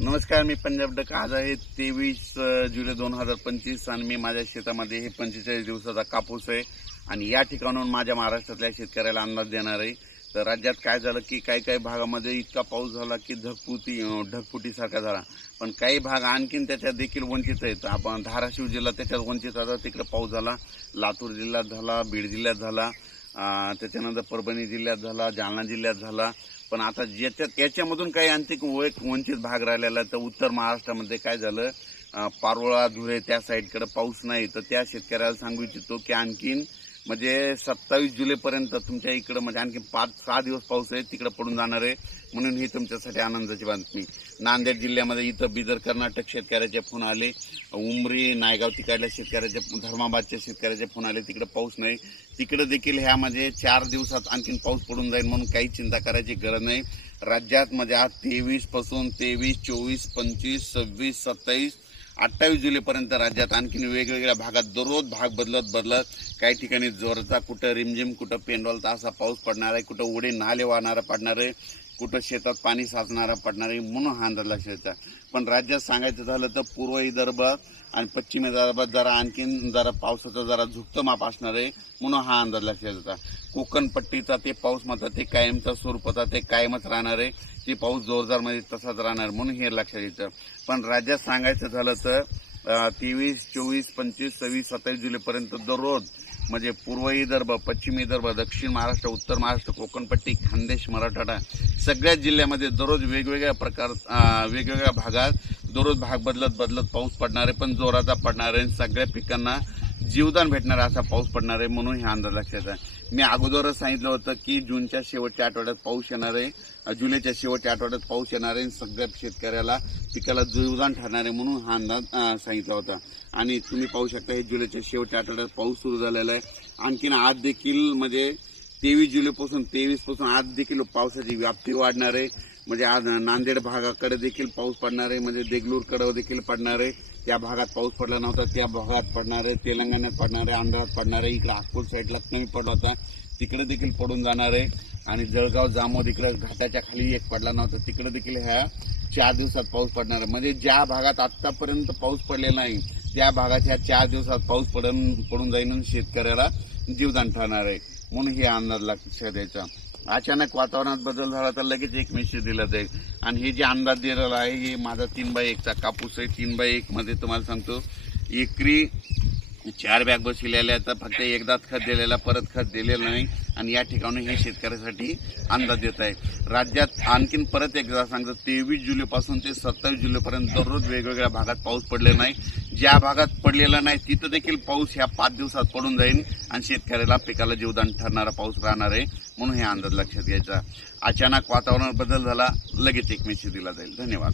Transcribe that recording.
नमस्कार, मी पंजाब डक. आज आहे 23 जुलै 2025 आणि मी माझ्या शेतामध्ये हे 45 दिवसाचा कापूस आहे आणि या ठिकाणून माझ्या महाराष्ट्रातल्या शेतकऱ्याला अंदाज देणार आहे. तर राज्यात काय झालं की काही भागामध्ये इतका पाऊस झाला की ढगफुटीसारखा झाला, पण काही भाग आणखीन त्याच्यात देखील वंचित आहेत. आपण धाराशिव जिल्हा त्याच्यात वंचित होता, तिकडे पाऊस झाला. लातूर जिल्ह्यात झाला, बीड जिल्ह्यात झाला, त्याच्यानंतर परभणी जिल्ह्यात झाला, जालना जिल्ह्यात झाला. पण आता याच्यामधून काही आणखी वंचित भाग राहिलेला. तर उत्तर महाराष्ट्रामध्ये काय झालं, पारोळा धुळे त्या साईडकडे पाऊस नाही. तर त्या शेतकऱ्याला सांगू इच्छितो की आणखीन म्हणजे 27 जुलैपर्यंत तुमच्या इकडे म्हणजे आणखी 5-6 दिवस पाऊस आहे, तिकडे पडून जाणार आहे. म्हणून ही तुमच्यासाठी आनंदाची बातमी. नांदेड जिल्ह्यामध्ये इथं बिदर कर्नाटक शेतकऱ्याचे फोन आले, उमरी नायगाव तिकडल्या शेतकऱ्याचे, धर्माबादच्या शेतकऱ्याचे फोन आले, तिकडे पाऊस नाही. तिकडे देखील ह्यामध्ये 4 दिवसात आणखीन पाऊस पडून जाईल, म्हणून काही चिंता करायची गरज नाही. राज्यात म्हणजे आज 23 पासून 23, 24, 25, 26, 27, 28 जुलैपर्यंत राज्यात आणखीन वेगवेगळ्या भागात दररोज भाग बदलत काही ठिकाणी जोरचा, कुठं रिमझिम, कुठं पेंडॉलचा असा पाऊस पडणार आहे, कुठं उडे नाले वाहणारा पडणार आहे, कुठं शेतात पाणी साचणारा पडणार आहे. म्हणून हा अंदाज लक्षात येतो. पण राज्यात सांगायचं झालं तर पूर्व विदर्भ आणि पश्चिम विदर्भात जरा आणखीन पावसाचा जरा झुकतं माप असणार आहे, म्हणून हा अंदाज लक्षात येतो. कोकण पट्टीचा ते पाऊस मात्र ते कायमचा स्वरूपाचा ते कायमच राहणार आहे, ते पाऊस जोरदार मध्ये तसाच राहणार, म्हणून हे लक्षात येतं. पण राज्यात सांगायचं झालं तर 23, 24, 25, 26, 27 जुलैपर्यंत दररोज म्हणजे पूर्व विदर्भ, पश्चिम विदर्भ, दक्षिण महाराष्ट्र, उत्तर महाराष्ट्र, कोकणपट्टी, खानदेश, मराठवाडा सगळ्याच जिल्ह्यामध्ये दररोज वेगवेगळ्या भागात दररोज भाग बदलत पाऊस पडणार आहे, पण जोराचा पडणार आहे. सगळ्या पिकांना जीवदान भेटणार असा पाऊस पडणार आहे, म्हणून हे अंदाज लक्षात आहे. मी अगोदरच सांगितलं होतं की जूनच्या शेवटच्या आठवड्यात पाऊस येणार आहे, जुलैच्या शेवटच्या आठवड्यात पाऊस येणार आहे, सगळ्या शेतकऱ्याला पिकाला जीवदान ठरणार आहे, म्हणून हा अंदाज सांगितला होता. आणि तुम्ही पाहू शकता हे जुलैच्या शेवटच्या आठवड्यात पाऊस सुरू झालेला आहे. आणखीन आज देखील म्हणजे 23 पासून आज देखील पावसाची व्याप्ती वाढणार आहे. म्हणजे आज नांदेड भागाकडे देखील पाऊस पडणार आहे, म्हणजे देगलूरकडे देखील पडणार आहे. त्या भागात पाऊस पडला नव्हता त्या भागात पडणार आहे, तेलंगणात पडणार आहे, आंध्रात पडणार आहे, इकडे अकोल साईडला कमी पडला होता तिकडे देखील पडून जाणार आहे. आणि जळगाव जामोद इकडे घाटाच्या खाली एक पडला नव्हता तिकडे देखील ह्या 4 दिवसात पाऊस पडणार आहे. म्हणजे ज्या भागात आतापर्यंत पाऊस पडलेला नाही त्या भागात ह्या 4 दिवसात पाऊस पडून जाईल आणि शेतकऱ्याला जीवदान ठरणार आहे, म्हणून हे अंदाज लक्षात द्यायचा. अचानक वातावरणात बदल झाला तर लगेच एक मेसेज दिला जाईल. आणि हे जे अंदाज दिलेला आहे हे माझा 3x1 कापूस आहे. 3x1 मध्ये तुम्हाला सांगतो एकरी 4 बॅग बसलेल्या आहेत. फक्त एकदाच खत दिलेला, परत खत दिलेलं नाही. आणि या ठिकाणी हे शेतकऱ्यासाठी अंदाज देत आहे. राज्यात आणखीन परत एकदा सांगतो 23 जुलैपासून ते 27 जुलैपर्यंत दररोज वेगवेगळ्या भागात पाऊस पडलेला नाही. ज्या भागात पडलेला नाही तिथं देखील पाऊस ह्या 5 दिवसात पडून जाईल आणि शेतकऱ्याला पिकाला जीवदान ठरणारा पाऊस राहणार आहे, म्हणून हे अंदाज लक्षात घ्यायचा. अचानक वातावरणात बदल झाला लगेच एक मेसेज दिला जाईल. धन्यवाद.